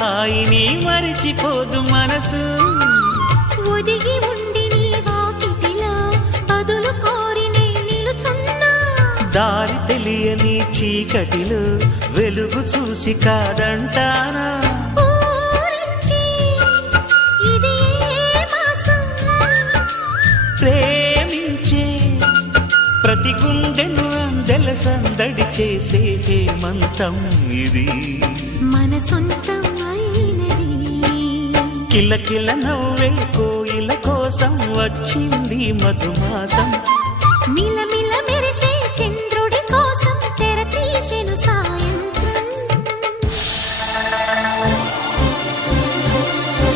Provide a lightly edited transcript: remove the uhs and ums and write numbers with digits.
హాయిని మరిచిపోదు మనసు. ఒదిగి ఉండి నీ వాకిటిలో బదులు కోరి నే నిలుచున్నా. దారి తెలియని చీకటిలో వెలుగు చూసి కాదంటానా. ఊరించి ఇది ఏ మాసం? ప్రేమించే ప్రతి గుండెను అందెల సందడి చేసే హేమంతం ఇది. మన సొంతం అయినది. కిలకిల నవ్వే కోయిల కోసం వచ్చింది మధుమాసం. మిలమిల మెరిసే చంద్ర